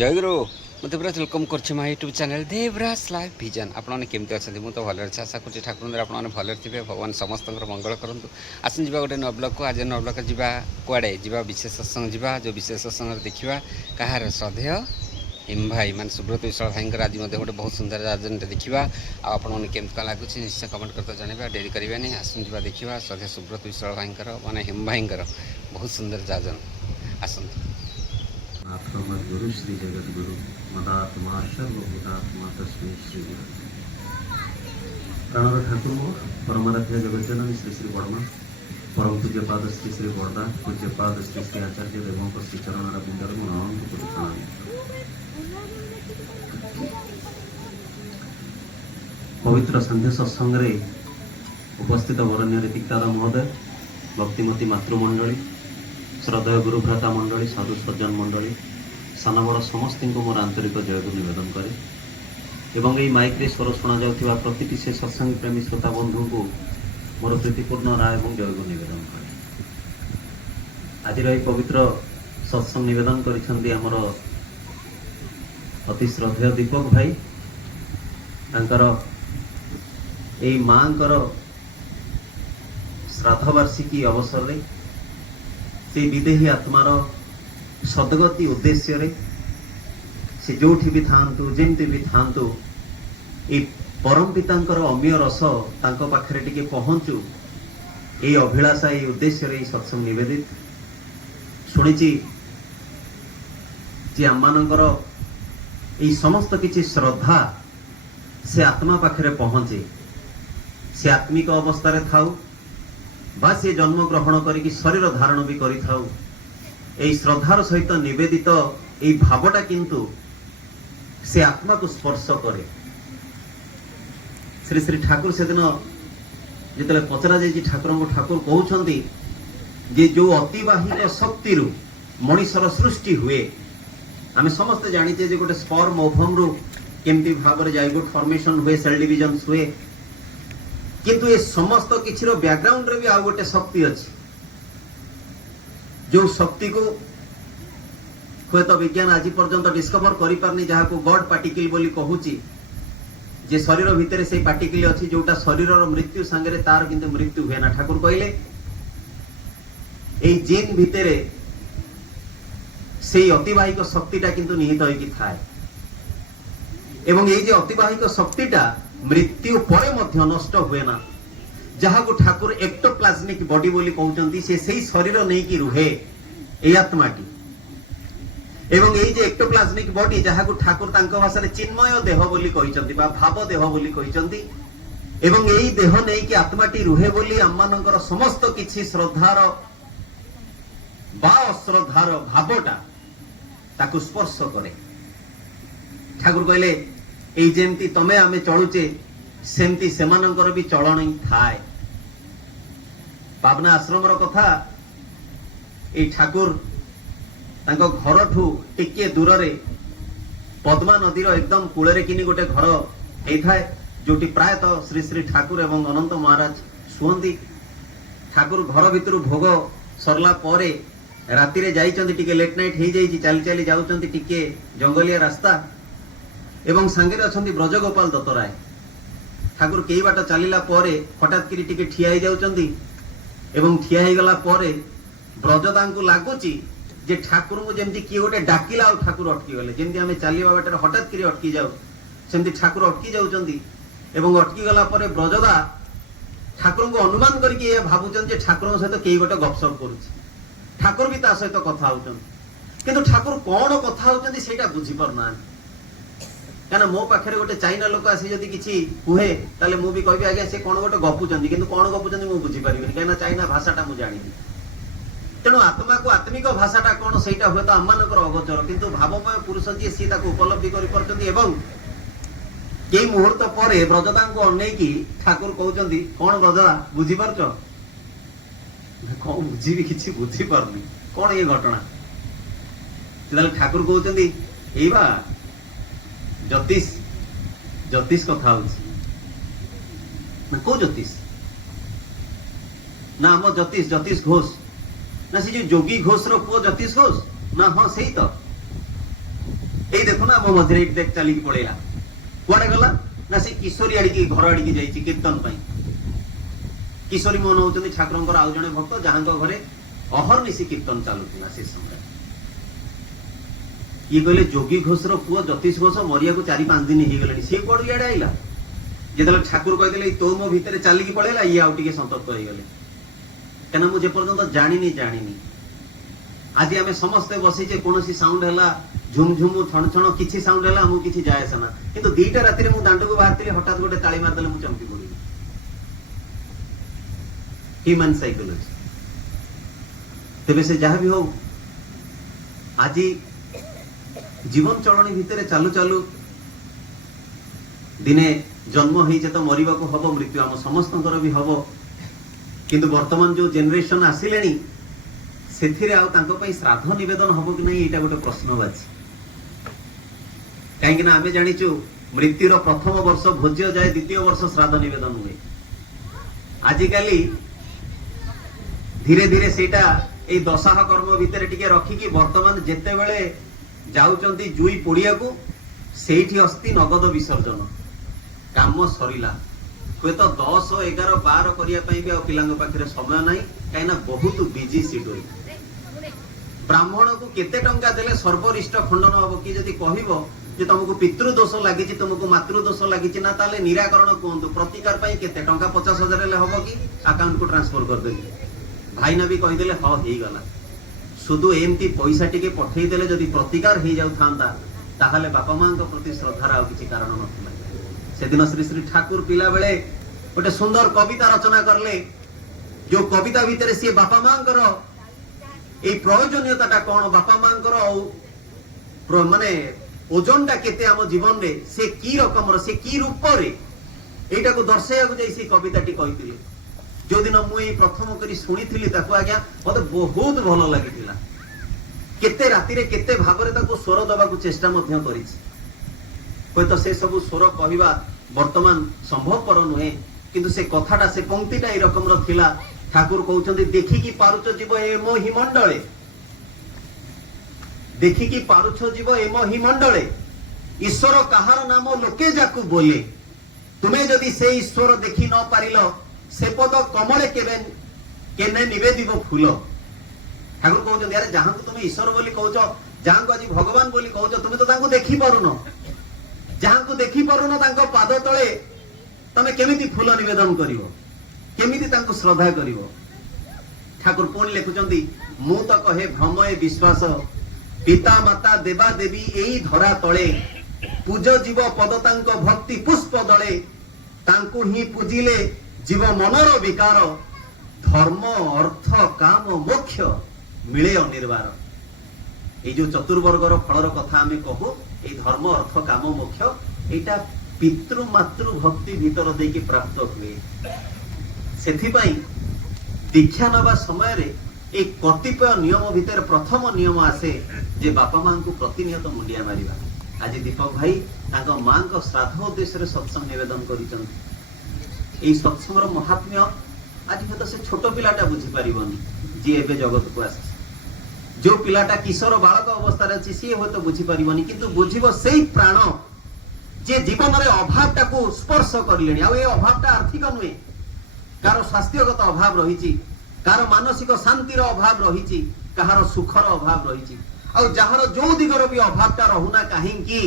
जय गुरु मत देवराज वेलकम कर my YouTube channel Devraj live vision आपने केमती अच्छा मुझे भल अच्छे आशा कर ठाकुर आपने भले थे भगवान समस्त मंगल करूँ आसन जा गोटे नव ब्लॉक को आज नव ब्लॉक जा कड़े जा विशेष सत्संग जा जो विशेष सत्संग देखा कहार श्रद्धेय हिम भाई मान सुब्रत विशाल भाई आज गोटे बहुत सुंदर आयोजन देखा आपने केमती कौन लगुच निश्चय कमेंट करते जनइबा डेरी करें आसन जा देखा श्रद्धेय सुब्रत विशाल भाई माने हिम भाई बहुत सुंदर आयोजन आसतु गुरु श्री जगत गुरु मदात्मा सर्वभूतात्मा तस्मै श्री गुरु प्राणर ठाकुर परमाराध्य जगत जननी श्री श्री वर्मा परम पूज्यपाद श्री श्री बरदा पूज्यपाद श्री श्री आचार्य देवों श्री चरण बिंदर अनंत प्रणाम। पवित्र संध्या सत्संग उपस्थित वरण्य ऋतिकदादा महोदय भक्तिमती मातृमंडली श्रद्धेय गुरुभ्राता मंडली साधु सज्जन मंडली साना बड़ समस्त को मोर आंतरिक जय को निवेदन करे एवं यही माइक रे स्वर शुणा जाउथिबा प्रतिटी से सत्संग प्रेमी श्रोता बंधु को मोर प्रीतिपूर्ण राय और जय को निवेदन करे। आज यही पवित्र सत्संग निवेदन करिसेंती हमर अति श्रद्धेय दीपक भाई तांकर एई मांकर श्राद्ध वार्षिकी अवसर रे से विदेही आत्मार सदगति उद्देश्य रे से जो भी थांतु जेमती भी थांतु ए परम पितांकर अमीय रस तांको पाखरे टिके पहुंचु ए अभिलाषा ए उद्देश्य रे सत्संग निवेदित सुनिची जे आमानकर ए समस्त किछि श्रद्धा से आत्मा पाखरे पहुंचे से आत्मिक अवस्था रे थाउ बा से जन्म ग्रहण करिकी शरीर धारण भी करि थाउ एई श्रद्धार सहित निवेदित एई भावटा किंतु से आत्मा को स्पर्श करे। श्री श्री ठाकुर से दिन जितले पचरा जाई ठाकुर को ठाकुर कहउछंती जे जो अतिवाहिक शक्ति रु मनुष्यर सृष्टि हुए आमे समस्त जानिते जे गोटे स्पर्म ओवम रु केमती भाबरे जाइगोट फॉर्मेशन हुए सेल डिविजन हुए किंतु ये समस्त किछिरो बैकग्राउंड रे भी आ गोटे शक्ति अछि जो शक्ति को हुए तो विज्ञान आज पर्यंत डिस्कवर करि पारनी जहा को गॉड पार्टिकल बोली कहूची जे शरीर भितर से पार्टिकल अछि जोटा शरीरर मृत्यु संगे तार किंतु मृत्यु हुए ना ठाकुर कहले एई जीन भितरे सेई अतिवाहिक शक्तिटा किंतु निहित होई कि थाए एवं एई जे अतिवाहिक शक्तिटा मृत्यु परे मध्य नष्ट हुए ना जहा को ठाकुर एक्टोप्लाज्मिक बॉडी बोली कहउचंती से सही शरीर नहीं कि रुहे ए आत्माटी एवं एई जे एक्टोप्लाज्मिक बॉडी जहा को ठाकुर तांको भाषा रे चिन्मय देह बोली कहिचंती बा भाव देह बोली कहिचंती एवं एई देह नहीं कि आत्माटी रुहे बोली आम्मानकर समस्त किछि श्रद्धार बा अश्रद्धार भावटा ताकु स्पर्श करे। ठाकुर कहले एई जेमती तमे आमे चलुचे सेमती सेमानंकर भी चलन ही थाए। पावना आश्रमर कथा ए ठाकुर तांको घर ठू टिके दूर रे पद्मा नदीर एकदम कूल रे किनी गोटे घर एथाए जोटी प्रायतः श्री श्री ठाकुर एवं अनंत महाराज सुहंती। ठाकुर घर भितर भोग सरला परे राति रे जाइचंती टिके लेट नाइट हे जाइची चाली चाली जाउचंती टिके जंगलिया रास्ता एवं सांगे अछंती ब्रजगोपाल दत्तराय। ठाकुर कई बाट चलीला परे हठात करी टिके ठिया ही जाउचंती एवं ठिया ही गला परे ब्रजदांकु लागुची जे ठाकुर को जेमती की गोटे डाकिला और ठाकुर अटकी गले जेमती हमें चलीबा बाटे हठात करी अटकी जाउ सेमती ठाकुर अटकी जाउचंती एवं अटकी गला परे ब्रजदा ठाकुर को अनुमान करके ये भाबुचन जे ठाकुर सहित कई गोटे गपसप करूची ठाकुर भी ता सहित कथा होउचन किंतु ठाकुर कोन कथा होउचंती सेटा बुझी परना क्या मो पाखे गोटे चाइना लोक आसी जदि किसी कुहे ताले मु भी कहबी आज्ञा से कोन गोटे गपुचंती किंतु कोन गपुचंती मु बुझी परिबिनी काना चाइना भाषाटा मु जानिनी तेणु आत्मा को आत्मिक भाषाटा कोन सेटा हुए तो आम्मानकर अगोचर किंतु भावमय पुरुष जी सी ताको उपलब्धि करि परचंती एवं केई मुहूर्त परे ब्रजदा को अनै की ठाकुर कहउचंती कोन ब्रजदा बुझी परछ कोन बुझी भी किछि बुझी परनी कोन ये घटना तले ठाकुर कहउचंती एई बा ज्योतिष ज्योतिष कथा को ज्योतिष ना आम ज्योतिष ज्योतिष घोष ना से जो जोगी घोष रो पुओ ज्योतिष घोष ना हाँ सही तो ना मो मझे देख चलिकी पड़ेगा कुआडे गला ना से किशोरी आड़िकी घर आड़िकी जाइए कीर्तन पाई किशोरी मोहन होउछन्ती ठाकुरंकर आउ जणे भक्त जहां घरे अहर्निशी कीर्तन चालुला से समय ये कहले जोगी घोषर पुओ ज्योतिष घोष मरिया को 4-5 दिन हो गले सी कौड़ इे आईला जो ठाकुर कहते तो मो भितर चलिकी पड़ेगा ये आउ टे संतप्त हो गले क्या मुझे पर्यंत जानी आज आम समस्ते बसीचे कौन साउंड है झुमझुम छण छण किसी साउंड है मुझे किसी जाए ना कि 2टा राति में दांड को बाहर हठात गोटे ताली मारदे मुझे चमकी पड़ी ह्यूमन साइकोलॉजी तेरे से जहाँ भी हो आज जीवन चलनी भितर चालू चालू दिने जन्म होइछे तो मरिबा को हबो मृत्यु आम समस्तंकर भी हबो किंतु वर्तमान जो जेनरेशन आसिलेनी सेथिरे आउ तांको पई श्राद्ध निवेदन हबो कि नहीं एटा गोटे प्रश्नबाची कहीं ना आमे जानिचु मृत्युर प्रथम वर्ष भोज्य जाए द्वितीय वर्ष श्राद्ध निवेदन हुए आजिकाली धीरे धीरे सेटा ए दशाह कर्म भितर टिके रखिकी वर्तमान जेते बेले जाउचंती जुई पोड़िया को सेठी अस्ति नगद विसर्जन काम सरिला हुए तो 10, 11, 12 करिया पई भी पिलांग पाखरे समय नाही काइना बहुत बिजी शेड्यूल ब्राह्मण को केते टंका देले सर्वरिष्ट खंडन हबो कि जदि कहिबो जे तुमको पितृ दोष लागि छि तुमको मातृ दोष लागि छि ना ताले निराकरण कोंतु प्रतिकार पई केते टंका 50,000 ले हबो कि अकाउंट को ट्रांसफर कर देबे भाईना भी कहि देले ह हेई गला शुद्ध एमती पैसा टिके पठेई देले जदि प्रतिकार हो जाउ थांता ताहले बापा मां को प्रति श्रद्धार आ किछि कारण नथिला से दिन श्री श्री ठाकुर पिला बेले गोटे सुंदर कविता रचना करले जो कविता भितर सी बापा मां करो ए प्रयोजनीयताटा कोन बापा मां करो माने ओजनटा केते हम जीवन रे से की रकम से की रूप रे एटा को दर्शाया को जैसी कविताटी कहिथिले जो दिन मु ए प्रथम करी सुनिथिली ताको आज्ञा मते बहुत भलो लागिथिला केते राति रे केते भाबरे ताको स्वर दबा को चेष्टा मध्य करिछि कोइ तो से सब स्वर कहिबा वर्तमान संभवपर नुहे किंतु से कथाटा से पंक्तिटा ए रकम रो थिला ठाकुर कहउछन्ती देखि की पारुच जीव ए मो हिमंडळे देखि की पारुछ जीव ए मो हिमंडळे ईश्वर कहार नाम लोके जाकू बोले तुमे जदि से ईश्वर देखि न पारिलो से पद कमले केने निवेदिब फूल ठाकुर कहउछन्ती अरे जहां को तुमे ईश्वर बोली कहउछो जहां को आज भगवान बोली कहउछो तुमे तो तांको देखि पारुनो जहां को देखि पारुनो तांको पाद तळे तमे केमिति फूल निवेदन करिवो केमिति तांको श्रद्धा करिवो ठाकुर कोन लेखुचंती मु तो कहे भ्रम ए विश्वास पिता माता देवा देवी एई धरा तळे पूज जीव पद तांको भक्ति पुष्प दळे तांको ही पूजिले जीव मनर विकार धर्म अर्थ काम मोक्ष मिले अनिर्वार ए जो चतुर्वर्गर फलर कथा आमे कहू ए धर्म अर्थ काम मोक्ष एटा पितृ मातृ भक्ति भीतर देकी प्राप्त हुए सेथिपाई दीक्षा नवा समय रे एक कतिपय नियम भीतर प्रथम नियम आसे जे बापा मां को प्रतिनियत मुंडिया मारिबा आज दीपक भाई तांको मां को श्राद्ध उद्देश्य रे सत्संग निवेदन करिचन ए सत्संगर महात्म्य आज तो से छोट पिलाटा बुझी पारिबनी जे एबे जगत को आसे जो पिलाटा किशोर बालक अवस्था रे अछि से होय तो बुझी पारिबनी किंतु बुझिबो सेही प्राण जे जीवन रे अभावटा को स्पर्श करलेनी आ ए अभावटा आर्थिक नुहे कार स्वास्थ्यगत अभाव रहिछि कार मानसिक शांतिर अभाव रहिछि कहार सुखर अभाव रहिछि आ जहार जो दिगर भी अभावटा रहुना काहेकि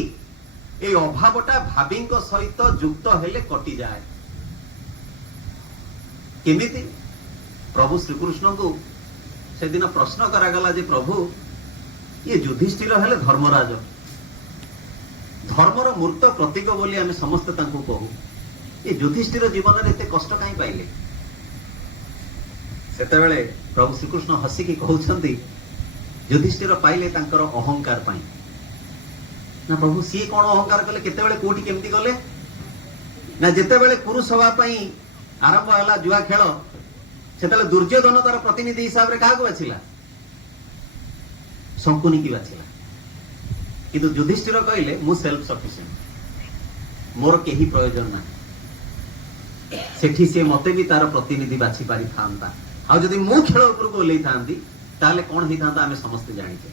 ए अभावटा भाबीଙ୍କ सहित युक्त हेले कटि जाए केमिति प्रभु श्री कृष्ण को से दिन प्रश्न करागला जे प्रभु ये युधिष्ठिर हेले धर्मराज धर्मर मूर्त प्रतीक बोली आमे समस्त तांको कहू ये युधिष्ठिर जीवन रे एते कष्ट काई पाइले सेतेबेले प्रभु श्रीकृष्ण हसिकी कहउछन्ती युधिष्ठिर पाइले तांकर अहंकार पाई ना प्रभु सी कोन अहंकार कले केतेबेले कोठी केमती गले ना जेतेबेले कुरुसभा पई आरंभ हला जुआ खेल सेतेबेले दुर्योधन तार प्रतिनिधि हिसाब रे काहा को बाछिला शंकुनी की बाछिला किंतु युधिष्ठिर कहले मु सेल्फ सफिशिएंट मोर केही प्रयोजन ना सेठी से मते भी तार प्रतिनिधि बाछि पारि थांता आ जदि मु खेल ऊपर को ले थांती ताले कोन ही थांता हमें समस्त जानिछे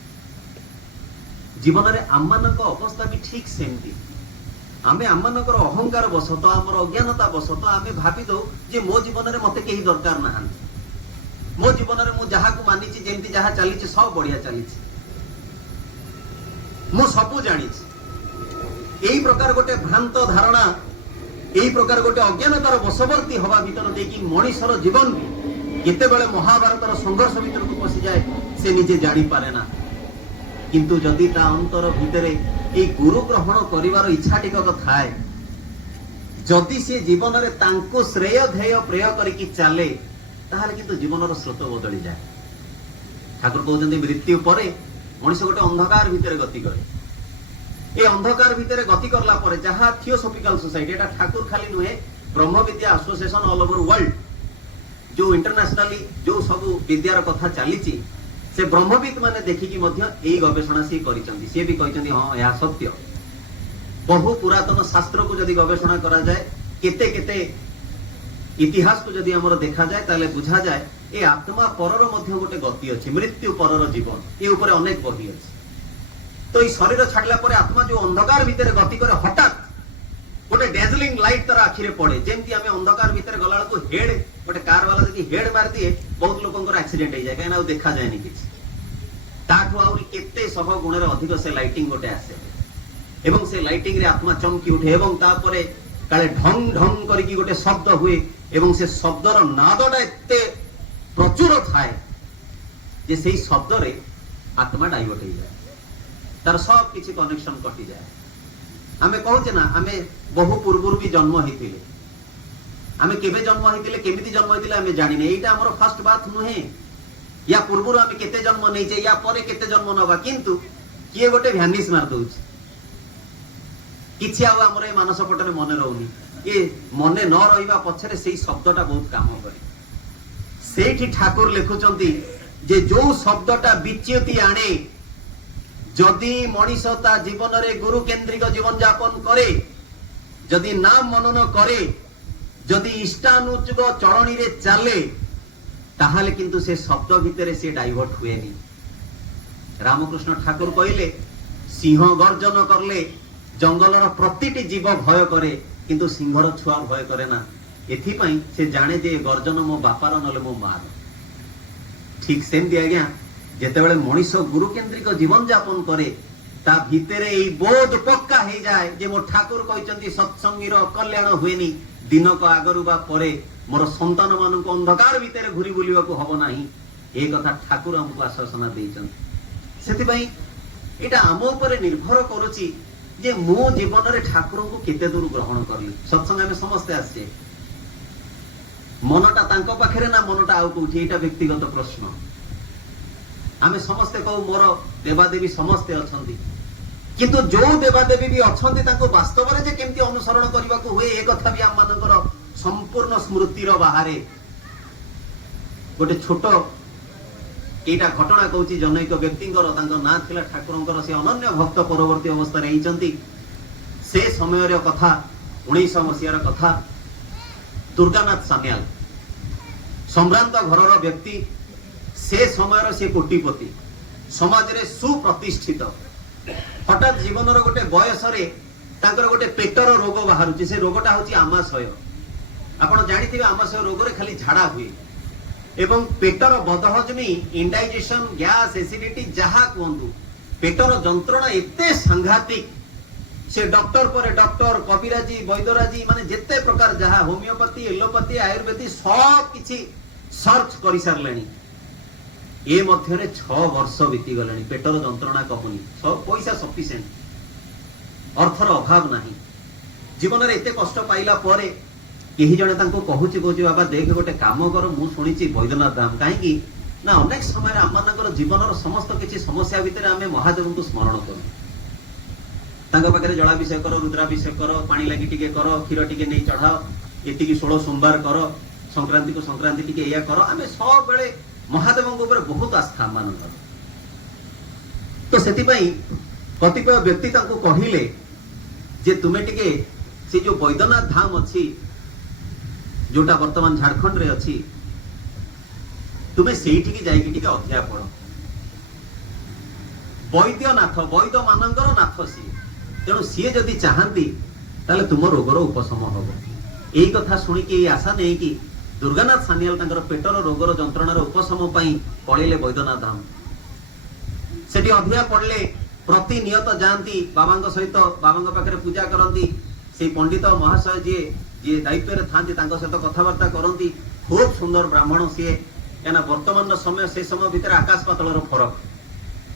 जीवन में आम अवस्था भी ठीक सेमती आमे आम अहंकार बसत आमर अज्ञानता बसत आमे भावी दो जे मो जीवन में मत कहीं दरकार ना मो जीवन में मुझे मानी जमी जहाँ चली सब बढ़िया चली मु सबू जानी यही प्रकार गोटे भ्रांत धारणा यही प्रकार गोटे अज्ञानतार बशवर्ती हवा भीतर देखी मनीषर जीवन भी केतेबेले महाभारतर संघर्ष भीतर को पशि जाए से निजे जानी पारे ना किंतु जदि ता अंतर भितरे ए गुरु ग्रहण करिवार इच्छा टिकक थाए जदि से जीवन रे तांको श्रेय ध्येय प्रय करिकि चाले ताहाले किंतु जीवनर स्रोत बदली जाए ठाकुर कहउछन्ति मृत्यु परे मनुष्य गोटे अंधकार भितरे गति करे ए अंधकार भितरे गति करला परे जहा थियोसॉफिकल सोसाइटी एटा ठाकुर खाली नुहे ब्रह्म विद्या एसोसिएशन ऑल ओवर वर्ल्ड जो इंटरनेशनली जो सब विद्यार कथा चली से ब्रह्मविद माने देखिकी मध्य एई गवेषणा से करिसंती से भी कहिसंती हां या सत्य बहु पुरातन शास्त्र को यदि गवेषणा करा जाए केते केते इतिहास को यदि हमर देखा जाए ताले बुझा जाए ए आत्मा परर मध्य गोटे गति अछि मृत्यु परर जीवन ए ऊपर अनेक बही अछि तो ई शरीर छाडला परे आत्मा जो अंधकार भीतर गति करे हठात गोटे डेजलिंग लाइट तार आखिरे पड़े जेमती आमे अंधकार भीतर गला को हेड गोटे कार वाला यदि हेड मार दिए बहुत लोकंकर एक्सीडेंट हो जाए कहीं देखा जाए किसी ताठू आउरी केते सह गुणर अधिक से लाइटिंग गोटे आसे एवं से लाइटिंग रे आत्मा चमकी उठे एवं तापरे काले ढंग ढंग करके गोटे शब्द हुए एवं से शब्दर नादटा एते प्रचुर थाए जे सेही शब्द रे आत्मा डाइवर्ट हो जाए तार सब किछि कनेक्शन कटि जाए आमे कहूचे ना आमे बहु पूर्व भी जन्म होइतिले आमे केबे जन्म होइतिले केमिति जन्म होइतिले आमे जानिने एटा हमर फर्स्ट बात नुहे या पूर्व आमे केते जन्म नै छै या परे केते जन्म नबा किंतु किए गोटे भ्यानिस मार दउछ किछि आउ हमर ए मानस पटने मने रहउनी ए मने न रहिबा पछरे सेही शब्दटा बहुत काम करे सेठी ठाकुर लिखुचंती जे जो शब्दटा विच्युति आणे जदि मनीष ता जीवन रे गुरु केंद्रिक जीवन यापन करे जदि नाम मनन करे जदि इष्टानुचुक चरणी रे चले ताहाले किंतु से शब्द भितरे से डाइवर्ट हुए नी रामकृष्ण ठाकुर कहले सिंह गर्जन करले जंगलर प्रतिटी जीव भय करे किंतु सिंहर छुआ भय करे ना एथि पई से जाने जे गर्जन मो बापार नले मो मार ठीक सेम दिया गया जेतेबेले मनीष गुरु केंद्रिक जीवन यापन करे ता भितरे एई बोध पक्का हे जाए जे मो ठाकुर कहिसंती सत्संगीर कल्याण हुएनी दिनक आगरु बा परे मोर संतान मानक अंधकार भितरे घुरी बुलिबा को हबो नाही ए कथा ठाकुर हमको आश्वासना देइचंती सेति पई एटा आम ऊपर निर्भर करूची जे मो जीवन रे ठाकुर को केते दूर ग्रहण करली सत्संग में समस्त आछे मनटा तांको पाखरे ना मनटा आउ कोठी एटा व्यक्तिगत प्रश्न आमे समस्ते कहू मोर देवादेवी समस्ते अछंती किंतु जो देवादेवी भी अछंती ताको वास्तव रे जे केमती अनुसरण करबा को हुए ए कथा भी हम मानकर संपूर्ण स्मृति रो बाहरे गोटे छोट एटा घटना कहूची जनैक व्यक्तिंकर तांको ना थिला ठाकुरंकर से अनन्य भक्त परवर्ती अवस्था रे हिचंती से समय रे कथा 1900 मसिया रे कथा दुर्गानाथ सान्याल सम्रांत घरर व्यक्ति से समय से कोटिपति समाज रे सुप्रतिष्ठित हठात जीवन गोटे बयस रे तांकर गोटे पेटर रोग बाहरुची से रोगटा होची आमाशय आपण जानिथिबे आमाशय रोग रे खाली झाड़ा हुए एवं पेटर बदहजमी इंडाइजेशन गैस एसिडिटी जहा कहंतु पेटर जंत्रणा एते सांघातिक से डॉक्टर पर डॉक्टर कविराजी वैद्यराजी माने जेते प्रकार जहा होमियोपैथी एलोपैथी आयुर्वेदिक सब किछि सर्च करि सारलेनी ए मध्य रे 6 वर्ष बीती गलानी पेटर जंत्रणा कहूनी सब पैसा सफिशिएंट अर्थर अभाव नाही जीवन रे एते कष्ट पाइला परे केही जणे तांको कहूची बाबा देख गोटे काम कर मु सुनिची वैद्यनाथ धाम काहेकि ना अनेक समय आमनकर जीवनर समस्त किछि समस्या भितरे आमे महादेव को स्मरण करू तांको पाखरे जलाभिषेक कर रुद्राभिषेक कर पानी लागि टिके कर खीर टिके नै चढ़ाओ एतिकी 16 सोमवार कर संक्रांति को संक्रांति टिके या कर आमे सब बेले महादेव ऊपर बहुत आस्था मान तो सेति पई कतिपय व्यक्ति तांको कहिले जे तुमे टिके से जो वैद्यनाथ धाम अछि जोटा वर्तमान झारखंड रे अछि तुमे सेठी की जाई टिके अध्याय पढ़ो ବୈଦ୍ୟନାଥ, ବୈଦ୍ୟ ମାନଙ୍କର ନାଥ ସିଏ। ତେଣୁ ସିଏ ଯଦି ଚାହାନ୍ତି ତାହେଲେ ତୁମ ରୋଗର ଉପଶମ ହବ। ଏଇ କଥା ଶୁଣିକି ଏଇ ଆଶା ନେଇକି ଦୁର୍ଗାନାଥ ସାନ୍ୟାଲ ତାଙ୍କର ପେଟର ରୋଗର ଯନ୍ତ୍ରଣାର ଉପଶମ ପାଇଁ ପଳେଇଲେ ବୈଦ୍ୟନାଥ ଧାମ। ସେଠି ଅଧିକା ପଡିଲେ, ପ୍ରତିନିୟତ ଯାଆନ୍ତି ବାବାଙ୍କ ସହିତ, ବାବାଙ୍କ ପାଖରେ ପୂଜା କରନ୍ତି। ସେଇ ପଣ୍ଡିତ ମହାଶୟ ଯିଏ ଦାୟିତ୍ୱରେ ଥାନ୍ତି ତାଙ୍କ ସହିତ କଥାବାର୍ତ୍ତା କରନ୍ତି। ଖୁବ ସୁନ୍ଦର ବ୍ରାହ୍ମଣ ସିଏ, କାହିଁକିନା ବର୍ତ୍ତମାନର ସମୟ ସେ ସମୟ ଭିତରେ ଆକାଶ ପାତଳର ଫରକ।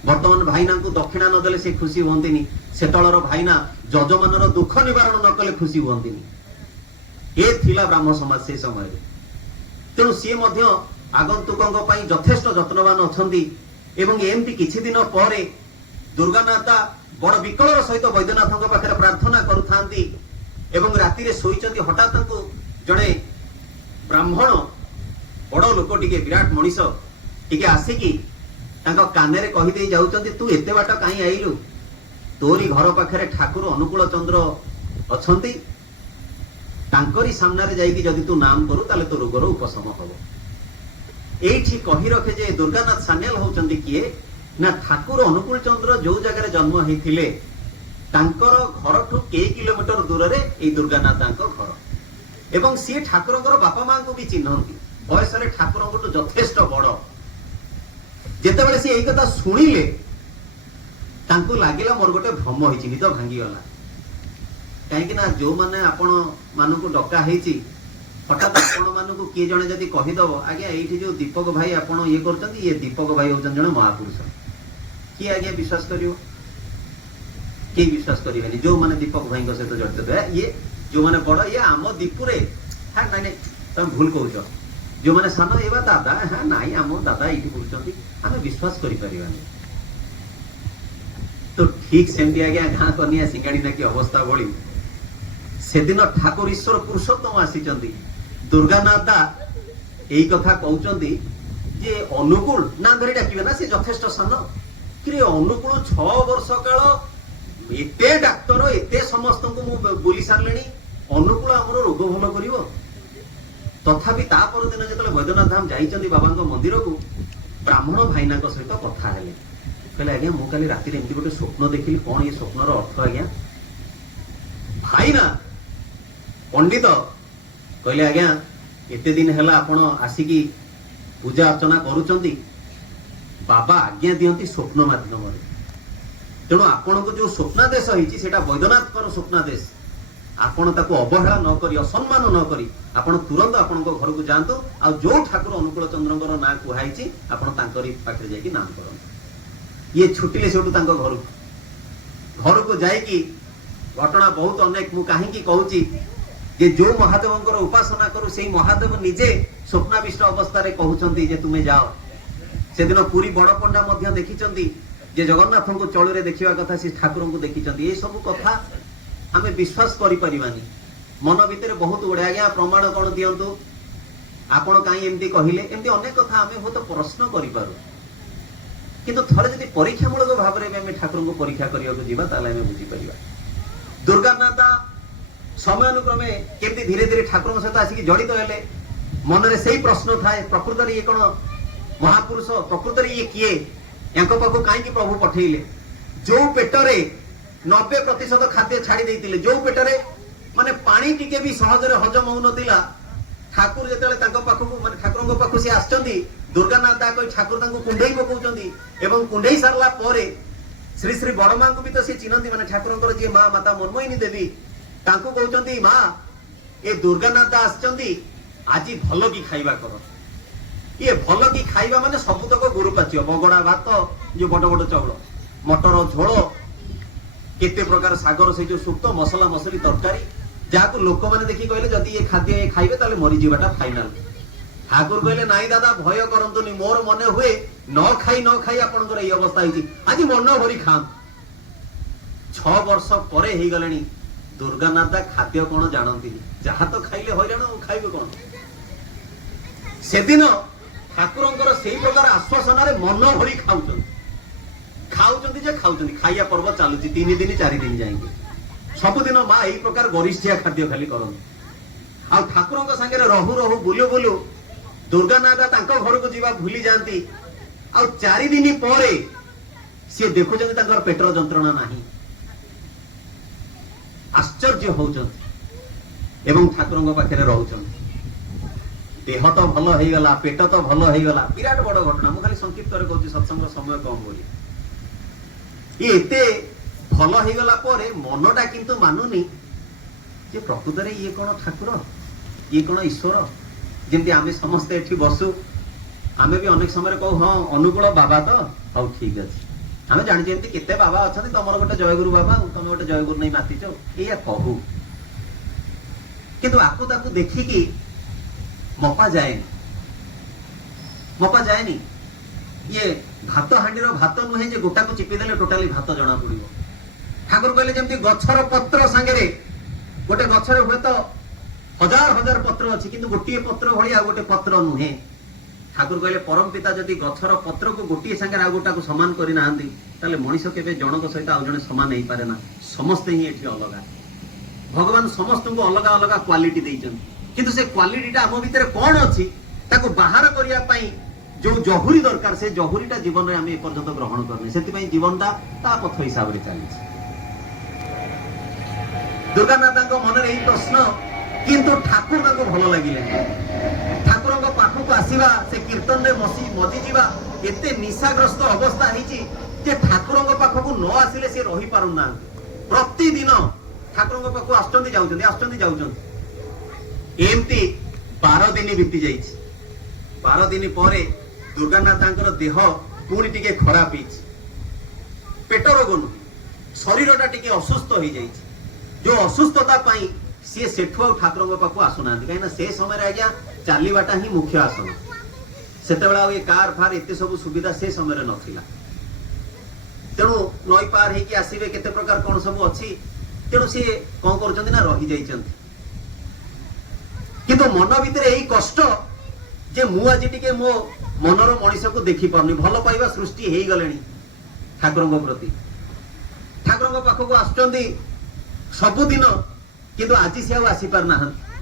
ବର୍ତ୍ତମାନ ଭାଇନାଙ୍କୁ ଦକ୍ଷିଣା ନଦେଲେ ସେ ଖୁସି ହୁଅନ୍ତିନି, ସେତେବେଳର ଭାଇନା ଯଜମାନର ଦୁଃଖ ନିବାରଣ ନ କଲେ ଖୁସି ହୁଅନ୍ତିନି। ଏ ଥିଲା ବ୍ରାହ୍ମ ସମାଜ ସେ ସମୟରେ। ତେଣୁ ସିଏ ମଧ୍ୟ ଆଗନ୍ତୁକଙ୍କ ପାଇଁ ଯଥେଷ୍ଟ ଯତ୍ନବାନ ଅଛନ୍ତି। ଏବଂ ଏମିତି କିଛି ଦିନ ପରେ ଦୁର୍ଗାନାଥ ବଡ ବିକଳର ସହିତ ବୈଦ୍ୟନାଥଙ୍କ ପାଖରେ ପ୍ରାର୍ଥନା କରୁଥାନ୍ତି ଏବଂ ରାତିରେ ଶୋଇଛନ୍ତି। ହଠାତ୍ ତାଙ୍କୁ ଜଣେ ବ୍ରାହ୍ମଣ, ବଡ ଲୋକ, ଟିକେ ବିରାଟ ମଣିଷ, ଟିକେ ଆସିକି ତାଙ୍କ କାନରେ କହିଦେଇ ଯାଉଛନ୍ତି, ତୁ ଏତେ ବାଟ କାହିଁ ଆଇଲୁ? ତୋରି ଘର ପାଖରେ ଠାକୁର ଅନୁକୂଳ ଚନ୍ଦ୍ର ଅଛନ୍ତି, ତାଙ୍କରି ସାମ୍ନାରେ ଯାଇକି ଯଦି ତୁ ନାମ କରୁ ତାହେଲେ ତୋ ରୋଗର ଉପଶମ ହବ। ଏଇଠି କହି ରଖେ ଯେ ଦୁର୍ଗାନାଥ ସାନ୍ୟାଲ ହଉଛନ୍ତି କିଏ ନା ଠାକୁର ଅନୁକୂଳ ଚନ୍ଦ୍ର ଯୋଉ ଜାଗାରେ ଜନ୍ମ ହେଇଥିଲେ ତାଙ୍କର ଘରଠୁ କେଇ କିଲୋମିଟର ଦୂରରେ ଏଇ ଦୁର୍ଗାନାଥ ତାଙ୍କ ଘର। ଏବଂ ସିଏ ଠାକୁରଙ୍କର ବାପା ମାଙ୍କୁ ବି ଚିହ୍ନନ୍ତି, ବୟସରେ ଠାକୁରଙ୍କଠୁ ଯଥେଷ୍ଟ ବଡ। ଯେତେବେଳେ ସେ ଏଇ କଥା ଶୁଣିଲେ ତାଙ୍କୁ ଲାଗିଲା ମୋର ଗୋଟେ ଭ୍ରମ ହେଇଛି, ନିଦ ଭାଙ୍ଗିଗଲା। କାହିଁକି ନା ଯୋଉମାନେ ଆପଣ ମାନଙ୍କୁ ଡକା ହେଇଛି, ହଠାତ୍ ଆପଣ ମାନଙ୍କୁ କିଏ ଜଣେ ଯଦି କହିଦବ, ଆଜ୍ଞା ଏଇଠି ଯୋଉ ଦୀପକ ଭାଇ ଆପଣ ଇଏ କରୁଛନ୍ତି, ଇଏ ଦୀପକ ଭାଇ ହଉଛନ୍ତି ଜଣେ ମହାପୁରୁଷ, କିଏ ଆଜ୍ଞା ବିଶ୍ୱାସ କରିବ? କେହି ବିଶ୍ୱାସ କରିବେନି। ଯୋଉମାନେ ଦୀପକ ଭାଇଙ୍କ ସହିତ ଜଡିତ, ଇଏ ଯୋଉମାନେ ବଡ, ଇଏ ଆମ ଦୀପୁରେ, ହଁ ନାଇଁ ନାଇଁ ତମେ ଭୁଲ କହୁଛ। ଯୋଉମାନେ ସାନ, ଏ ବା ଦାଦା, ହଁ ନାଇଁ ଆମ ଦାଦା ଏଇଠି ବୁଲୁଛନ୍ତି, ଆମେ ବିଶ୍ୱାସ କରିପାରିବାନି। ତ ଠିକ ସେମିତି ଆଜ୍ଞା ଗାଁ କନିଆ ସିଙ୍ଗାଣି ନାକି ଅବସ୍ଥା ଭଳି ସେଦିନ ଠାକୁର ଈଶ୍ୱର ପୁରୁଷୋତ୍ତମ ଆସିଛନ୍ତି। ଦୁର୍ଗାନାଥ ଏଇ କଥା କହୁଛନ୍ତି ଯେ ଅନୁକୂଳ ନା ଧରି ଡାକିବେ ନା, ସେ ଯଥେଷ୍ଟ ସାନ। କି ଅନୁକୂଳ 6 ବର୍ଷ କାଳ ଏତେ ଡାକ୍ତର, ଏତେ ସମସ୍ତଙ୍କୁ ମୁଁ ବୁଲି ସାରିଲେଣି, ଅନୁକୂଳ ଆମର ରୋଗ ଭଲ କରିବ? ତଥାପି ତା ପରଦିନ ଯେତେବେଳେ ବୈଦ୍ୟନାଥ ଧାମ ଯାଇଛନ୍ତି ବାବାଙ୍କ ମନ୍ଦିରକୁ, ବ୍ରାହ୍ମଣ ଭାଇନାଙ୍କ ସହିତ କଥା ହେଲେ। କହିଲେ ଆଜ୍ଞା ମୁଁ କାଲି ରାତିରେ ଏମିତି ଗୋଟେ ସ୍ୱପ୍ନ ଦେଖିଲି, କଣ ଏ ସ୍ୱପ୍ନର ଅର୍ଥ ଆଜ୍ଞା? ଭାଇନା ପଣ୍ଡିତ କହିଲେ ଆଜ୍ଞା ଏତେ ଦିନ ହେଲା ଆପଣ ଆସିକି ପୂଜା ଅର୍ଚ୍ଚନା କରୁଛନ୍ତି, ବାବା ଆଜ୍ଞା ଦିଅନ୍ତି ସ୍ୱପ୍ନ ମାଧ୍ୟମରେ। ତେଣୁ ଆପଣଙ୍କୁ ଯୋଉ ସ୍ୱପ୍ନାଦେଶ ହେଇଛି ସେଟା ବୈଦ୍ୟନାଥଙ୍କର ସ୍ୱପ୍ନାଦେଶ। ଆପଣ ତାକୁ ଅବହେଳା ନ କରି, ଅସମ୍ମାନ ନ କରି ଆପଣ ତୁରନ୍ତ ଆପଣଙ୍କ ଘରକୁ ଯାଆନ୍ତୁ, ଆଉ ଯୋଉ ଠାକୁର ଅନୁକୂଳ ଚନ୍ଦ୍ରଙ୍କର ନାଁ କୁହାଯାଇଛି ଆପଣ ତାଙ୍କରି ପାଖରେ ଯାଇକି ନାମ କରନ୍ତୁ। ଇଏ ଛୁଟିଲେ ସେଠୁ ତାଙ୍କ ଘରକୁ ଯାଇକି ଘଟଣା ବହୁତ ଅନେକ। ମୁଁ କାହିଁକି କହୁଛି ଯେ ଯୋଉ ମହାଦେବଙ୍କର ଉପାସନା କରୁ ସେଇ ମହାଦେବ ନିଜେ ସ୍ୱପ୍ନାବିଷ୍ଟ ଅବସ୍ଥାରେ କହୁଛନ୍ତି ଯେ ତୁମେ ଯାଅ। ସେଦିନ ପୁରୀ ବଡ ପଣ୍ଡା ମଧ୍ୟ ଦେଖିଛନ୍ତି ଯେ ଜଗନ୍ନାଥଙ୍କୁ ଚଳୁରେ ଦେଖିବା କଥା, ସେ ଠାକୁରଙ୍କୁ ଦେଖିଛନ୍ତି। ଏଇ ସବୁ କଥା ଆମେ ବିଶ୍ୱାସ କରିପାରିବାନି। ମନ ଭିତରେ ବହୁତ ଗୁଡେ ଆଜ୍ଞା ପ୍ରମାଣ କଣ ଦିଅନ୍ତୁ, ଆପଣ କାହିଁ ଏମିତି କହିଲେ, ଏମିତି ଅନେକ କଥା ଆମେ ବହୁତ ପ୍ରଶ୍ନ କରିପାରୁ। କିନ୍ତୁ ଥରେ ଯଦି ପରୀକ୍ଷାମୂଳକ ଭାବରେ ଆମେ ଠାକୁରଙ୍କୁ ପରୀକ୍ଷା କରିବାକୁ ଯିବା ତାହେଲେ ଆମେ ବୁଝିପାରିବା। ଦୁର୍ଗାନାଥ ସମୟାନୁକ୍ରମେ କେମିତି ଧୀରେ ଧୀରେ ଠାକୁରଙ୍କ ସହିତ ଆସିକି ଜଡିତ ହେଲେ। ମନରେ ସେଇ ପ୍ରଶ୍ନ ଥାଏ, ପ୍ରକୃତରେ ଇଏ କଣ ମହାପୁରୁଷ? ପ୍ରକୃତରେ ଇଏ କିଏ? ୟାଙ୍କ ପାଖକୁ କାହିଁକି ପ୍ରଭୁ ପଠେଇଲେ? ଯୋଉ ପେଟରେ 90% ଖାଦ୍ୟ ଛାଡି ଦେଇଥିଲେ, ଯୋଉ ପେଟରେ ମାନେ ପାଣି ଟିକେ ବି ସହଜରେ ହଜମ ହଉନଥିଲା, ଠାକୁର ଯେତେବେଳେ ତାଙ୍କ ପାଖକୁ ମାନେ ଠାକୁରଙ୍କ ପାଖକୁ ସେ ଆସିଛନ୍ତି, ଦୁର୍ଗାନାଥ ଦା କହି ଠାକୁର ତାଙ୍କୁ କୁଣ୍ଡେଇ ପକଉଛନ୍ତି। ଏବଂ କୁଣ୍ଡେଇ ସାରିଲା ପରେ ଶ୍ରୀ ଶ୍ରୀ ବଡ ମାଙ୍କୁ ବି ତ ସେ ଚିହ୍ନନ୍ତି, ମାନେ ଠାକୁରଙ୍କର ଯିଏ ମା ମାତା ମନ୍ମୟିନୀ ଦେବୀ, ତାଙ୍କୁ କହୁଛନ୍ତି ମା ଏ ଦୁର୍ଗାନାଥ ଦା ଆସିଛନ୍ତି, ଆଜି ଭଲ କି ଖାଇବା କର। ଇଏ ଭଲ କି ଖାଇବା ମାନେ ସବୁତକ ଗୁରୁପାଚ୍ୟ, ବଗଡା ଭାତ, ଯୋଉ ବଡ ବଡ ଚାଉଳ, ମଟର ଝୋଳ, କେତେ ପ୍ରକାର ଶାଗର ସେଇ ଯୋଉ ସୁକ୍ତ ମସଲା ମସଲି ତରକାରୀ, ଯାହାକୁ ଲୋକମାନେ ଦେଖି କହିଲେ ଯଦି ଏ ଖାଦ୍ୟ ଖାଇବେ ତାହେଲେ ମରିଯିବାଟା ଫାଇନାଲ। ଠାକୁର କହିଲେ ନାଇଁ ଦାଦା ଭୟ କରନ୍ତୁନି, ମୋର ମନେ ହୁଏ ନ ଖାଇ ଆପଣଙ୍କର ଏଇ ଅବସ୍ଥା ହେଇଛି, ଆଜି ମନ ଭରି ଖାଆନ୍ତୁ। 6 ବର୍ଷ ପରେ ହେଇଗଲେଣି, ଦୁର୍ଗାନାଥ ଦା ଖାଦ୍ୟ କଣ ଜାଣନ୍ତିନି, ଯାହା ତ ଖାଇଲେ ହଇରାଣ, ଆଉ ଖାଇବେ କଣ? ସେଦିନ ଠାକୁରଙ୍କର ସେଇ ପ୍ରକାର ଆଶ୍ୱାସନାରେ ମନ ଭରି ଖାଉଛନ୍ତି ଯେ ଖାଉଛନ୍ତି। ଖାଇବା ପର୍ବ ଚାଲୁଛି 3 ଦିନ 4 ଦିନ ଯାଇକି। ସବୁଦିନ ମା ଏଇ ପ୍ରକାର ଗରିଷ୍ଠିଆ ଖାଦ୍ୟ ଖାଲି କରନ୍ତି। ଆଉ ଠାକୁରଙ୍କ ସାଙ୍ଗରେ ରହୁ ରହୁ ବୁଲୁ ବୁଲୁ ଦୁର୍ଗାନାଥ ତାଙ୍କ ଘରକୁ ଯିବା ଭୁଲି ଯାଆନ୍ତି। ଆଉ 4 ଦିନ ପରେ सी देखुଛନ୍ତି ତାଙ୍କର ପେଟର ଯନ୍ତ୍ରଣା ନାହିଁ ଆଶ୍ଚର୍ଯ୍ୟ ହଉଛନ୍ତି ଏବଂ ଠାକୁରଙ୍କ ପାଖରେ ରହୁଛନ୍ତି ଦେହ ତ ଭଲ ହେଇଗଲା ପେଟ ତ ଭଲ ହେଇଗଲା ବିରାଟ ବଡ ଘଟଣା ମୁଁ ଖାଲି ସଂକ୍ଷିପ୍ତରେ କହୁଛି ସତ୍ସଙ୍ଗର ସମୟ କମ ବୋଲି ଏତେ ଭଲ ହେଇଗଲା ପରେ ମନଟା କିନ୍ତୁ ମାନୁନି ଯେ ପ୍ରକୃତରେ ଇଏ କଣ ଠାକୁର ଇଏ କଣ ଈଶ୍ୱର ଯେମିତି ଆମେ ସମସ୍ତେ ଏଠି ବସୁ ଆମେ ବି ଅନେକ ସମୟରେ କହୁ ହଁ ଅନୁକୂଳ ବାବା ତ ହଉ ଠିକ ଅଛି ଆମେ ଜାଣିଛୁ ଏମିତି କେତେ ବାବା ଅଛନ୍ତି ତମର ଗୋଟେ ଜୟଗୁରୁ ବାବା ତମେ ଗୋଟେ ଜୟଗୁରୁ ନେଇ ମାତିଛ ଏଇଆ କହୁ କିନ୍ତୁ ଆକୁ ତାକୁ ଦେଖିକି ମପା ଯାଏନି ଇଏ ଭାତ ହାଣ୍ଡିର ଭାତ ନୁହେଁ ଯେ ଗୋଟାକୁ ଚିପି ଦେଲେ ଟୋଟାଲି ଭାତ ଜଣା ପଡିବ ଠାକୁର କହିଲେ ଯେମିତି ଗଛର ପତ୍ର ସାଙ୍ଗରେ ଗୋଟେ ଗଛରେ ହୁଏତ हजार हजार पत्र अच्छी किंतु गोटे पत्र भाई आ गोटे पत्र नुहे ठाकुर कहले परम पिता जदि गछर पत्र को गोटे संगे आ गोटा को समान करना मनीष के जनक सहित आउ जने समान नहीं पारे ना समस्ते ही एठी अलग भगवान समस्त को अलग अलग क्वालिटी देइछन किंतु से क्वालिटीटा आम भितर कौन अच्छी ताको बाहर करिया पई जो जहुरी दरकार से जहुरीटा जीवन में आम एपर्यंत ग्रहण करने से जीवनटा ता पथ हिसाब से चली दुर्गानाथ मन में प्रश्न किंतु ठाकुर को भल लगे ठाकुर पाखक आसवा से कीर्तन में मजी जावा एते निशाग्रस्त अवस्था होती ठाकुर पाखक न आसिले से रही पारना प्रतिदिन ठाकुर पाखक आसुँच एमती 12 दिन बीती जा 12 दिन पर दुर्गानाथ देह पुणी टिके खराब पेट रोग नुह शरीरटा टिके असुस्थ हो जाए जो असुस्थता पाई सी सेठु ठाकुर पाखु आसुना कहीं से समय आज्ञा चलवाटा ही मुख्य आसन से कार फार एत सब सुविधा से समय नाला तेणु नई पार होगी आसवे केते प्रकार कौन सब अच्छी तेणु सी कौन कर रही जाइछन्ति किंतु मन भितर यही कष्ट जे मु आज टिके मो मनर मनीष को देखी पारनी भल पाइबा सृष्टि हो गले ठाकुर प्रति ठाकुर पाखक आसुँच सबुदिन किंतु आज सी आसी पार ना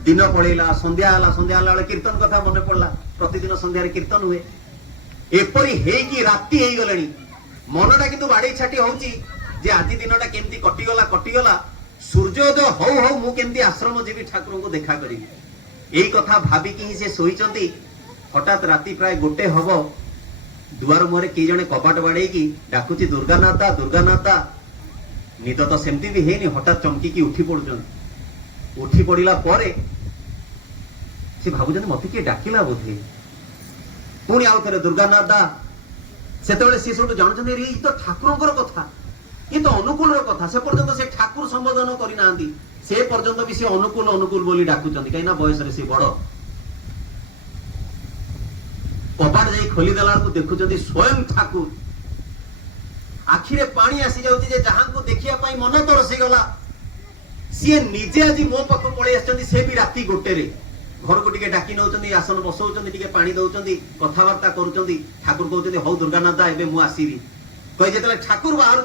दिन पड़ेला संध्या बेले कीर्तन कथा मन पड़ला प्रतिदिन संध्यारे कीर्तन हुए एपरी हेकी राति हे गलेनी मनटा किंतु बाड़े छाटी होउची जे आज दिनटा केमती कटिगला सूर्योदय हौ हौ मु केमती आश्रम जीवी ठाकुर को देखा करी एई कथा भाबिकी ही से सोईचंती हठात राति प्राय गोटे हबो दुआर मुहरे के जने कबाट बाड़े की डाकुची दुर्गानाथा निद तो सेमती भी हेनी हठात चमकी उठी पड़ुचंती उठी पड़ा पर से भावुं मत किए डाकिला बोधे पुणी आउ थे दुर्गानाथ दा से सब जानते ये तो ठाकुर कथा ये तो अनुकूल कथा से पर्यंत से ठाकुर संबोधन करना से पर्यंत भी सी अनुकूल बोली डाकुंट कहीं बयस सी बड़ कबाट जा खोलीदेला देखुं स्वयं ठाकुर आखिरे पानी आसी जाऊँ जहां को देखिया मन तरसी गला सी निजे आज मो पाख पलि से भी राति गोटे घर को टिके डाकी नौ आसन बसौं पानी दौरान कथबार्ता करुँच ठाकुर कहते हौ दुर्गानाथ एवं मुझे आसवि कही जो ठाकुर बाहर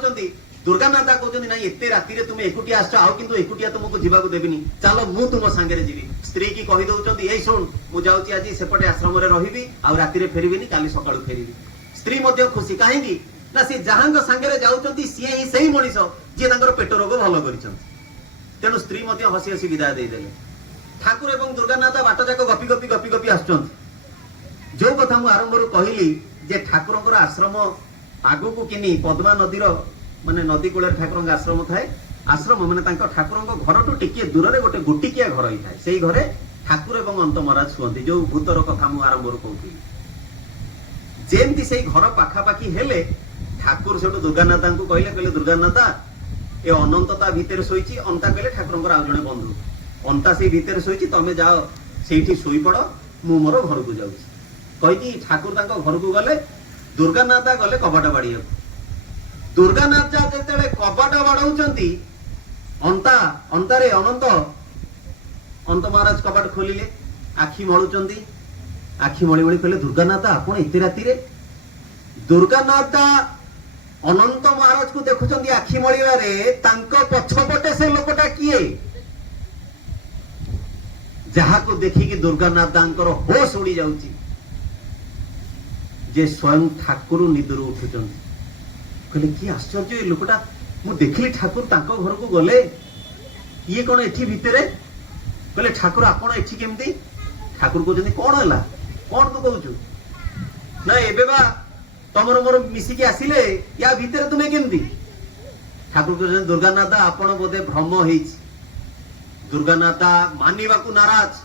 दुर्गानाथ कहते ना एत राति तुम एकुटिया आस एकुटिया तुमको जीवा देवी चलो मु तुम सांगे जी स्त्री की कही दौरान ये शुण मुझे आज सेपटे आश्रम रही राति फेरबी काली सका फेरबी स्त्री खुशी कहीं ना सी जहां सांगे जाऊँच सी ही सही मनीष जी पेट रोग भल कर तेणु स्त्री हसी हसी विदाय देदेले ठाकुर एवं दुर्गानाथ बाट जाक गपी गपी आसुँच जो कथा मुझे आरंभ कहली जे ठाकुर आश्रम आगु को किनी पद्मा नदीर माने नदी कूल ठाकुर आश्रम थाए आश्रम माने ठाकुर घर टू टिके दूर में गोटे गुटिकिया घर ही थाए से घरे ठाकुर एवं अंत महाराज शुअंती जो भूतर कथा मुझे आरंभ कहती जेमती से घर पाखापाखि हेले ठाकुर से दुर्गानाथ को कहले दुर्गानाथ ए अनंतता भितर शोची अंता कहले ठाकुर आउ जड़े बंधु अंता से भितर शोची तमें जाओ से शोई पड़ मु मोर घर को जाऊँ कही ठाकुर घर को गले दुर्गानाथ गले कबाट बाड़िया दुर्गानाथ जो कबाट बाड़ौंती अंतारे अनंत अंत महाराज कबाट खोलिले आखि मलुचंती आखि मली मली कहले दुर्गानाथ आपण एते राति रे दुर्गानाथ अनंत महाराज को देखुं आखि मलिबारे पछपटे से लोकटा किए जहा को देखिकी दुर्गानाथ होश उड़ी जाउची जे स्वयं ठाकुर निदर उठुचंती कहले कि आश्चर्य ए लोकटा मु देखली ठाकुर तांको घर को गले ये कोन एठी भितरे कहले ठाकुर आपण एठी केमती ठाकुर को जनी कोन हला कोन तू कहू ना एबे बा तमर मोर मिसी के आसिले या भितरे तुमे केमती ठाकुर को जनी दुर्गानाथ आपण बोधे भ्रम हेछि दुर्गानाथ मानिबा को नाराज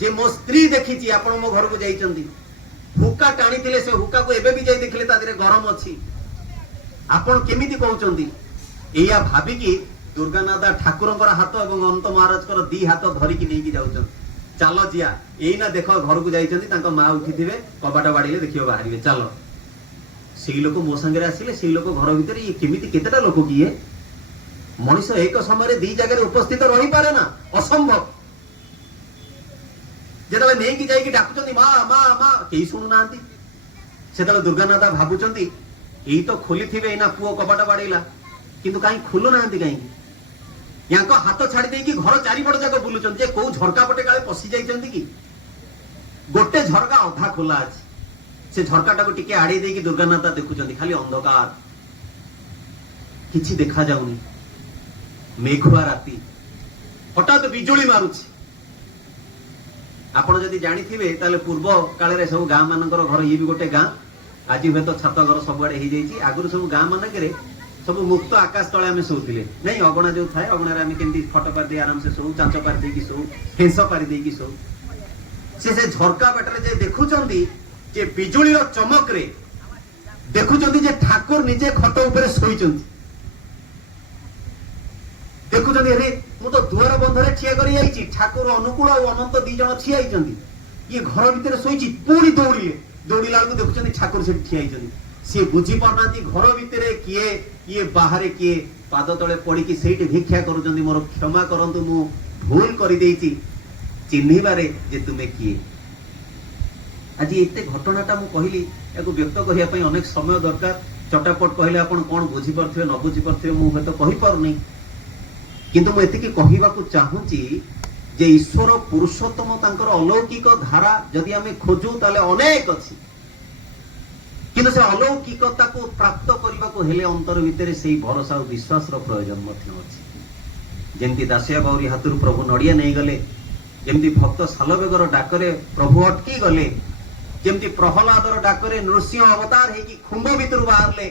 जे मो स्त्री देखिछि आपण मो घर को जाइचंती हुक्का टाणी थिले से हुक्का को एबे भी जाई देखले ता देरे गरम अछि आपण केमिति कहउचंती एया भाबी कि दुर्गानाथ ठाकुरंकर हाथ एवं अनंत महाराजकर दी हाथ धरिकी नेकी जाउचन चलो जिया एइना देखो घर को जाइचंती तांको मा उठिथिबे कबाटा बाडीले देखियो बाहरिबे चलो सेई लोक मो संगे आसिले सेई लोक घर भितर ये केमिति केतेटा लोक किए मनुष्य एक समय दी जगह उपस्थित रही पारे ना असंभव जेतले नेकी जाईकी डाकुचंती मा मा मा केही सुनु नांती सेतले दुर्गानाथ भाबुचंती एई तो खोली थिबे एना पुओ कबाटा बाडीला किंतु काई खुल्लो नांती काई याको हाथ छाड़ी देकी घर चारिपट जाक बुलुचंती जे को झरका पटे काले पसी जाइचंती कि गोटे झरका अधा खोला अछि से झरकाटा को टिके आड़ी देकी दुर्गानाथ देखुचंती खाली अंधकार किछि देखा जाउनी मेघुआ राती हठात बिजुली मारुछि आपण जदि जानिथिबे ताले पूर्व काले रे सब गां मानकर घर ये भी गोटे गां आज हे तो छात घर सब आड़े हे जाइछि आगुर सब गां मानकरे सब मुक्त आकाश तळे आमे सोउथिले नहीं अगणा जो थाए अगणा रे आमे केंदी फटो पार दे आराम से सोउ चांचो पार देकी सोउ फेंस पार देकी सोउ से झरका बाटरे जे देखुचंदी जे बिजुली रो चमक रे देखुचंदी जे ठाकुर निजे खट ऊपर सोइचंदी देखुचंदी अरे मु तो दुआर बंधरे ठिया करी आइछि ठाकुर अनुकूल और अनंत दी जण ठिया आइचंदी ये घर भीतर सोइछि पूरी दौड़िले दौड़िला को देखुचंदी ठाकुर से ठिया आइचंदी से बुझी पारनाती घर भीतर किए ये बाहर किए पाद तले पड़ी कि सेठी भिक्षा करूचंदी मोर क्षमा करंतु मु भूल करि देइछि चिन्हिबारे जे तुमे किए आज एते घटनाटा मु कहिली याको व्यक्त करिया पई अनेक समय दरकार चटापट कहले आपण कोन बुझी परथिबे न बुझी परथिबे मु हेतो कहि परनी किंतु मु एतिकी कहिबाकू चाहूची जे ईश्वर पुरुषोत्तम तांकर अलौकिक धारा जदि आमे खोजू ताले अनेक अछि किंतु से अलौकिकता को प्राप्त करबाकू हेले अंतर भितरे सेही भरोसा और विश्वास रो प्रयोजन मध्य अछि जेंति दासिया बाउरी हातुर प्रभु नडिया नै गले जेंति भक्त सालवेगर डाकरे प्रभु अटकी गले जेंति प्रहलादर डाकरे नृसिंह अवतार हे कि खुंभ भितर बाहरले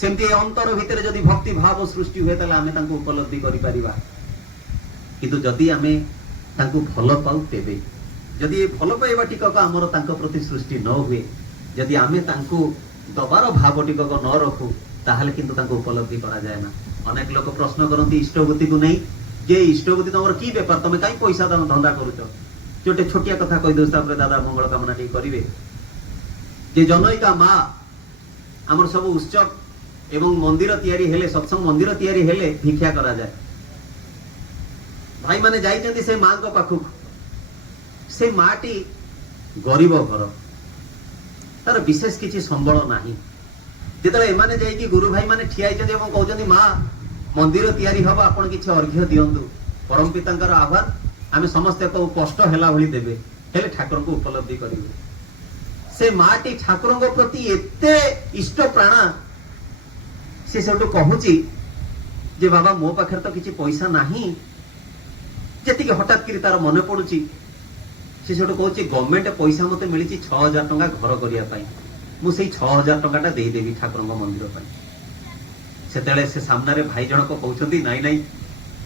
सेमती अंतर भितर जदि भक्ति भाव सृष्टि हुए ताले आमे तांको उपलब्धि करि परिबा किंतु जदि आमे तांको भलो पाउ तेबे जदि भलो पाइबा टिकक हमर तांको प्रति सृष्टि न हुए जदि आमे तांको दबार भाव टिकक न रखू ताहले किंतु तांको उपलब्धि करा जाय ना अनेक लोक प्रश्न करंती इष्टगति को नहीं जे इष्टगति तमर की व्यापार तमे काई पैसा धंदा करूछ जोटे छोटिया कथा कहि दोस्ता पर दादा मंगल कामना टी करिवे जे जनैका मां हमर सब उत्सव एवं मंदिर तैयारी हेले सत्संग मंदिर तैयारी हेले भिक्षा करा जाए भाई माने जाइचंदी से मां को पाखु से माटी गरीब घर तार विशेष किछि संबल नाही जेतले एमाने जाई कि गुरु भाई माने ठियाइचंदी एवं कहउचंदी मां मंदिर तैयारी हबा आपण किछि अर्घ्य दियंतु परम पितांकर आह्वान आमे समस्त को कष्ट हेला भली देबे हेले ठाकुर को उपलब्धि करिवे से माटी ठाकुर को प्रति एते इष्ट प्राणा से सब कहूची जे बाबा मो पाखर तो किछि पैसा नाही जेति के हठात करी तार मने पडुची से सब कहूची गवर्नमेंट पैसा मते मिलिची 6000 टका घर करिया पाई मु सेही 6000 टकाटा देई देबी ठाकुर मंदिर पाई सेतेले से सामने रे भाई जण को कहउचंदी नाई नाई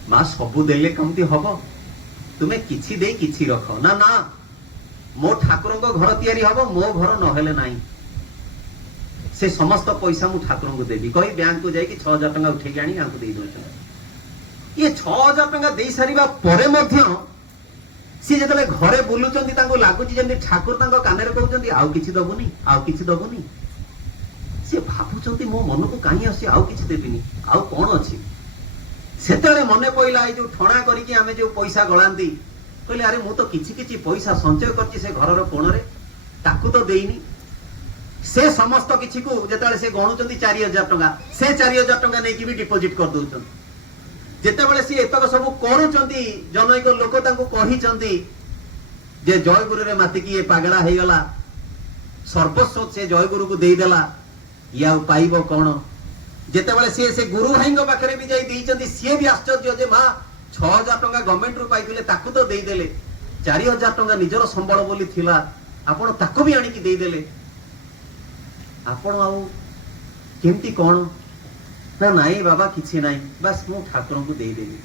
मा सबु देले कमती हबो तुमे किछि देई किछि रखो ना ना मो ठाकुर घर तैयारी हबो मो घर न हेले नाही से समस्त पैसा मु ठाकुर को देबी कही बैंक को जाई कि 6000 टका उठे के आनी आंको देई दोछ ये 6000 टका देई सारिबा परे मध्य सी जतले घरे बुलुचंदी तांको लागुची जेंदी ठाकुर तांको कानेरे कहउचंदी आउ किछि दबुनी से भाबुचंदी मो मन को काई आसी आउ किछि देबिनी आउ कोन अछि सेतले मने पइला ए जो ठणा करी कि आमे जो पैसा गळांती कहले अरे मु तो किछि किछि पैसा संचय करछि से घरर कोणरे ताकू तो देइनी से समस्त किछि को जेताले से गणुचंदी 4000 टका से 4000 टका नै कि भी डिपॉजिट कर दोचन जेतेबेले से एतक सब करूचंदी जनैक लोक तांको कहिचंदी जे जय गुरु रे माती की ए पागला हे गला सर्वस्व से जय गुरु को देई देला या पाइबो कोन ଯେତେବେଳେ ସେ ଗୁରୁ ଭାଇଙ୍କ ପାଖରେ ବି ଯାଇ ଦେଇଛନ୍ତି, ସିଏ ବି ଆଶ୍ଚର୍ଯ୍ୟ ଯେ ମା 6,000 ଟଙ୍କା ଗଭର୍ଣ୍ଣମେଣ୍ଟରୁ ପାଇଥିଲେ, ତାକୁ ତ ଦେଇଦେଲେ, 4,000 ଟଙ୍କା ନିଜର ସମ୍ବଳ ବୋଲି ଥିଲା, ଆପଣ ତାକୁ ବି ଆଣିକି ଦେଇଦେଲେ, ଆପଣ ଆଉ କେମିତି କଣ? ନା ନାଇଁ ବାବା କିଛି ନାହିଁ, ବାସ୍ ମୁଁ ଠାକୁରଙ୍କୁ ଦେଇଦେବି।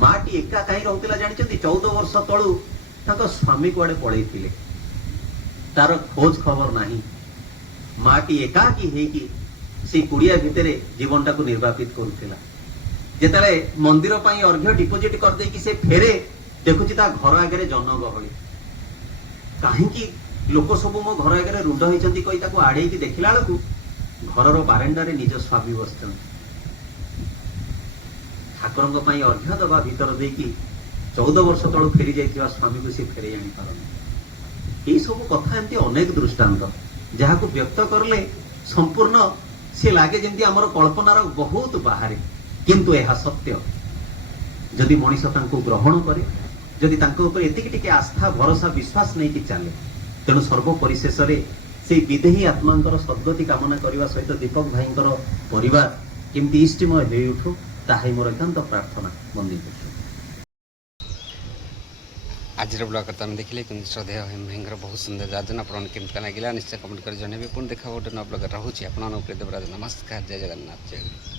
ମାଟି ଏକା କାହିଁ ରହୁଥିଲା ଜାଣିଛନ୍ତି? 14 ବର୍ଷ ତଳୁ ତାଙ୍କ ସ୍ୱାମୀ କୁଆଡେ ପଳେଇଥିଲେ, ତାର ଖୋଜ ଖବର ନାହିଁ। ମାଟି ଏକାକି ହେଇକି ସେଇ କୁଡିଆ ଭିତରେ ଜୀବନଟାକୁ ନିର୍ବାପିତ କରୁଥିଲା। ଯେତେବେଳେ ମନ୍ଦିର ପାଇଁ ଅର୍ଘ୍ୟ ଡିପୋଜିଟ କରିଦେଇକି ସେ ଫେରେ, ଦେଖୁଛି ତା ଘର ଆଗରେ ଜନଗହଳି। କାହିଁକି ଲୋକ ସବୁ ମୋ ଘର ଆଗରେ ରୁଣ୍ଡ ହେଇଛନ୍ତି କହି ତାକୁ ଆଡେଇକି ଦେଖିଲା ବେଳକୁ ଘରର ବାରଣ୍ଡାରେ ନିଜ ସ୍ୱାମୀ ବସିଛନ୍ତି। ଠାକୁରଙ୍କ ପାଇଁ ଅର୍ଘ୍ୟ ଦବା ଭିତର ଦେଇକି 14 ବର୍ଷ ତଳୁ ଫେରି ଯାଇଥିବା ସ୍ୱାମୀକୁ ସେ ଫେରେଇ ଆଣିପାରନ୍ତି। ଏଇ ସବୁ କଥା ଏମିତି ଅନେକ ଦୃଷ୍ଟାନ୍ତ, ଯାହାକୁ ବ୍ୟକ୍ତ କରିଲେ ସମ୍ପୂର୍ଣ୍ଣ ସେ ଲାଗେ ଯେମିତି ଆମର କଳ୍ପନାର ବହୁତ ବାହାରେ, କିନ୍ତୁ ଏହା ସତ୍ୟ। ଯଦି ମଣିଷ ତାଙ୍କୁ ଗ୍ରହଣ କରେ, ଯଦି ତାଙ୍କ ଉପରେ ଏତିକି ଟିକେ ଆସ୍ଥା ଭରସା ବିଶ୍ୱାସ ନେଇକି ଚାଲେ, ତେଣୁ ସର୍ବପରିଶେଷରେ ସେଇ ବିଦେହୀ ଆତ୍ମାଙ୍କର ସଦ୍ଗତି କାମନା କରିବା ସହିତ ଦୀପକ ଭାଇଙ୍କର ପରିବାର କେମିତି ଇଷ୍ଟିମୟ ହେଇ ଉଠୁ, ତାହା ହିଁ ମୋର ଏକାନ୍ତ ପ୍ରାର୍ଥନା। ବନ୍ଦୀ କରୁଛୁ। ଆଜିର ବ୍ଲଗ୍ ତ ଆମେ ଦେଖିଲେ କିନ୍ତୁ ଶ୍ରଦ୍ଧେୟ ଭାଇଙ୍କର ବହୁତ ସୁନ୍ଦର ଯୋଜନା। ଆପଣଙ୍କୁ କେମିତି ଲାଗିଲା ନିଶ୍ଚୟ କମେଣ୍ଟ କରି ଜଣାଇବେ। ପୁଣି ଦେଖା ଗୋଟେ ନୂଆ ବ୍ଲଗ୍ ରହୁଛି ଆପଣମାନଙ୍କ ଉପରେ। ଦେବରାଜ ନମସ୍କାର, ଜୟ ଜଗନ୍ନାଥ, ଜୟ ଗୁରୁ।